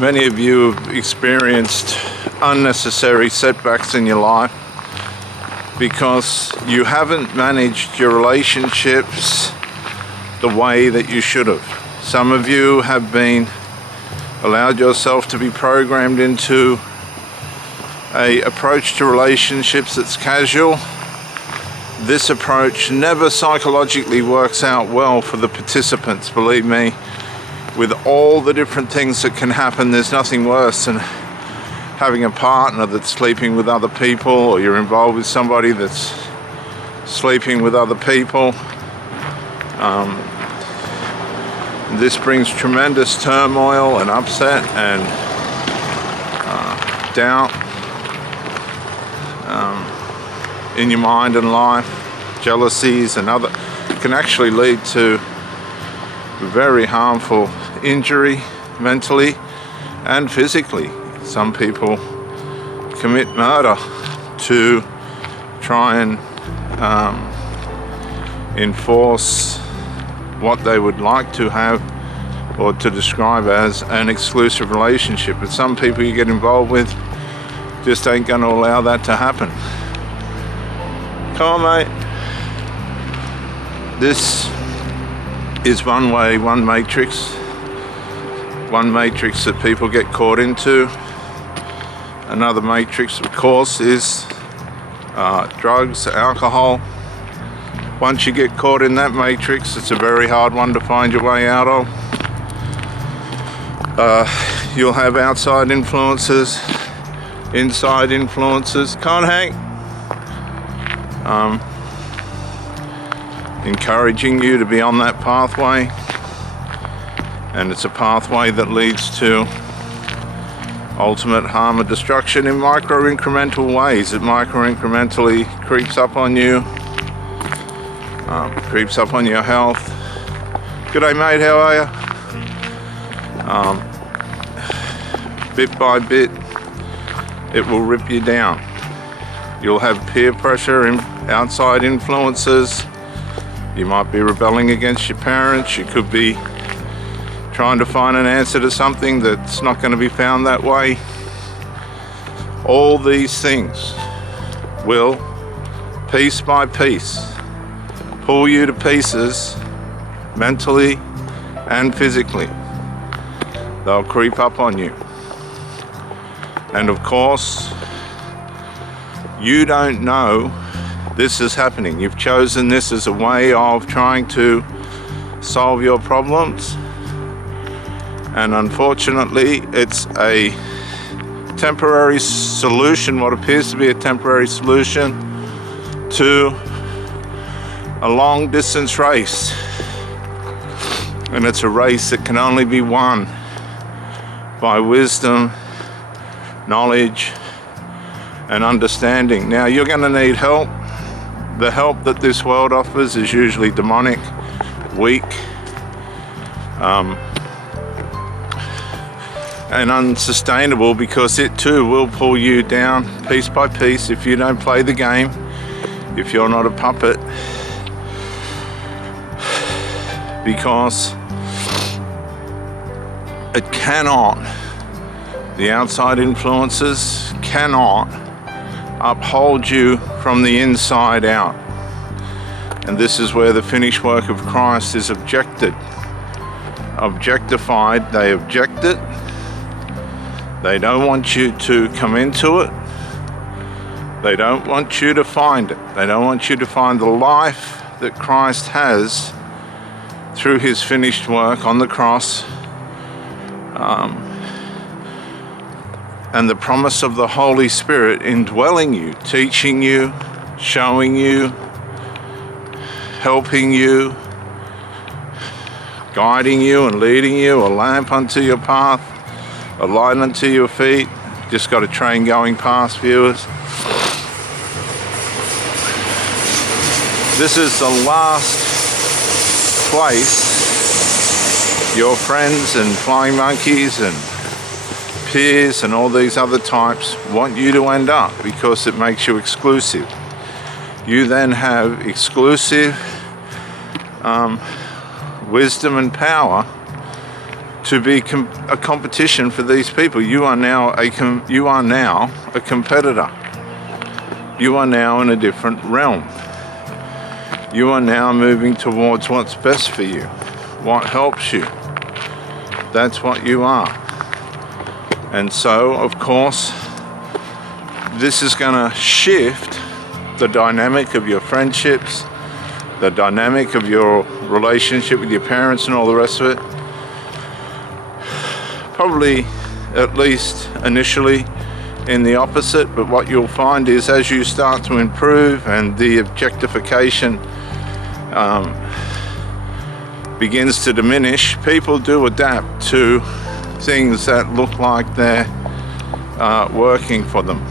Many of you have experienced unnecessary setbacks in your life because you haven't managed your relationships the way that you should have. Some of you have been allowed yourself to be programmed into an approach to relationships that's casual. This approach never psychologically works out well for the participants, believe me. With all the different things that can happen, there's nothing worse than having a partner that's sleeping with other people, or you're involved with somebody that's sleeping with other people. This brings tremendous turmoil and upset and doubt in your mind and life. Jealousies and other can actually lead to very harmful injury mentally and physically. Some people commit murder to try and enforce what they would like to have or to describe as an exclusive relationship. But some people you get involved with just ain't going to allow that to happen. Come on, mate. This is one way, one matrix that people get caught into. Another matrix, of course, is drugs, alcohol. Once you get caught in that matrix, it's a very hard one to find your way out of. You'll have outside influences, inside influences. Can't hang. Encouraging you to be on that pathway, and it's a pathway that leads to ultimate harm and destruction in micro-incremental ways. It micro-incrementally creeps up on you, creeps up on your health. G'day mate, how are you? Bit by bit, it will rip you down. You'll have peer pressure and outside influences. You might be rebelling against your parents. You could be trying to find an answer to something that's not going to be found that way. All these things will, piece by piece, pull you to pieces mentally and physically. They'll creep up on you. And of course, you don't know this is happening. You've chosen this as a way of trying to solve your problems. And unfortunately, it's a temporary solution, what appears to be a temporary solution to a long distance race. And it's a race that can only be won by wisdom, knowledge, and understanding. Now, you're going to need help. The help that this world offers is usually demonic, weak, and unsustainable, because it too will pull you down piece by piece if you don't play the game, if you're not a puppet. Because it cannot, the outside influences cannot uphold you from the inside out. And this is where the finished work of Christ is objectified. They object it. They don't want you to come into it. They don't want you to find it. They don't want you to find the life that Christ has through his finished work on the cross, and the promise of the Holy Spirit indwelling you, teaching you, showing you, helping you, guiding you and leading you, a lamp unto your path, a light unto your feet. Just got a train going past, viewers. This is the last place your friends and flying monkeys and peers and all these other types want you to end up, because it makes you exclusive. You then have exclusive wisdom and power to be a competition for these people. You are now a competitor. You are now in a different realm. You are now moving towards what's best for you, what helps you. That's what you are. And so, of course, this is going to shift the dynamic of your friendships, the dynamic of your relationship with your parents and all the rest of it. Probably, at least initially, in the opposite, but what you'll find is as you start to improve and the objectification begins to diminish, people do adapt to things that look like they're working for them.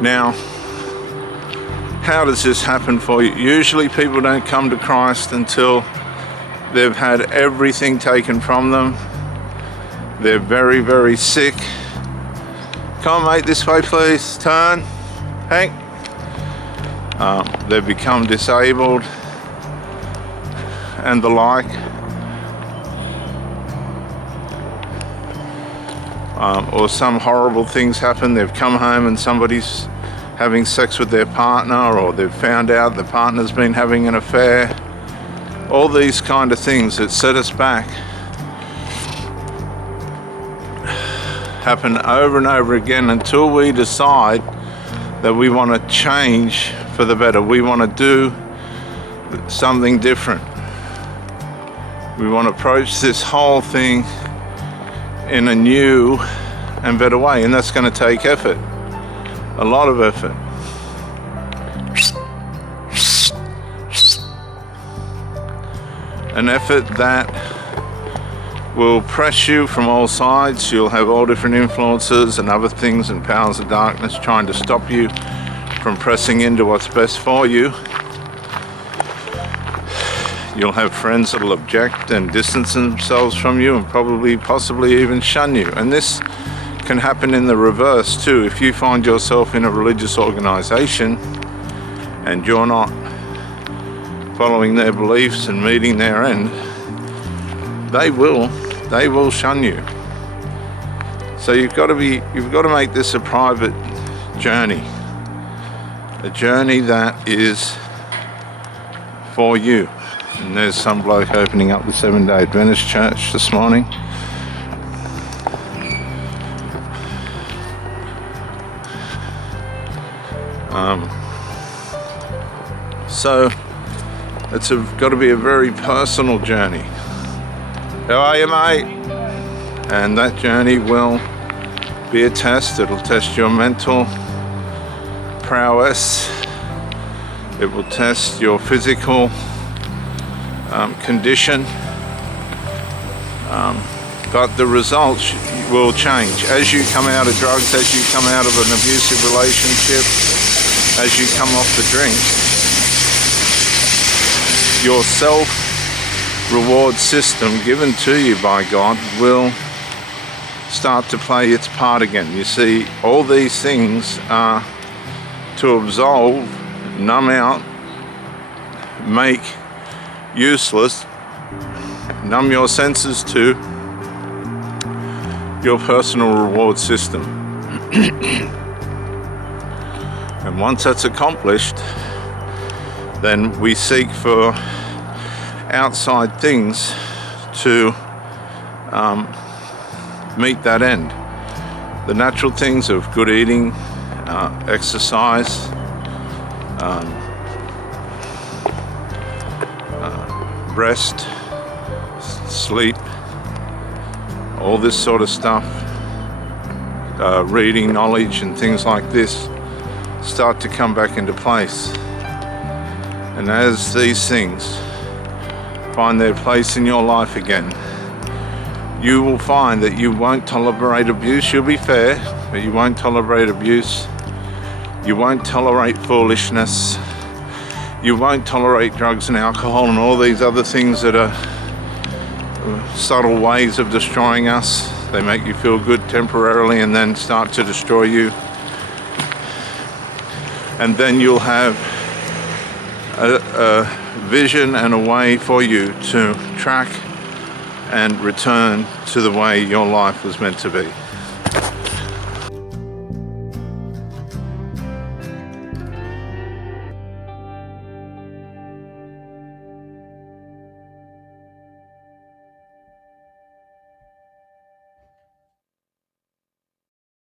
Now, how does this happen for you? Usually people don't come to Christ until they've had everything taken from them. They're very, very sick. Come on, mate, this way, please. Turn. Hank. They've become disabled and the like. Or some horrible things happen. They've come home and somebody's having sex with their partner, or they've found out the partner's been having an affair. All these kind of things that set us back happen over and over again until we decide that we want to change for the better. We want to do something different. We want to approach this whole thing in a new and better way, and that's going to take effort, a lot of effort. An effort that will press you from all sides. You'll have all different influences and other things and powers of darkness trying to stop you from pressing into what's best for you. You'll have friends that'll object and distance themselves from you and possibly even shun you. And this can happen in the reverse too. If you find yourself in a religious organization and you're not following their beliefs and meeting their end, they will shun you. So you've got to make this a private journey, a journey that is for you. And there's some bloke opening up the Seventh-day Adventist church this morning. So it's got to be a very personal journey. How are you, mate? And that journey will be a test. It'll test your mental prowess. It will test your physical condition. But the results will change. As you come out of drugs, as you come out of an abusive relationship, as you come off the drink, your self-reward system given to you by God will start to play its part again. You see, all these things are to absolve, numb out, make useless, numb your senses to your personal reward system. And once that's accomplished, then we seek for outside things to meet that end. The natural things of good eating, exercise, rest, sleep, all this sort of stuff, reading, knowledge and things like this start to come back into place. And as these things find their place in your life again, you will find that you won't tolerate abuse. You'll be fair, but you won't tolerate abuse. You won't tolerate foolishness. You won't tolerate drugs and alcohol and all these other things that are subtle ways of destroying us. They make you feel good temporarily and then start to destroy you. And then you'll have a vision and a way for you to track and return to the way your life was meant to be.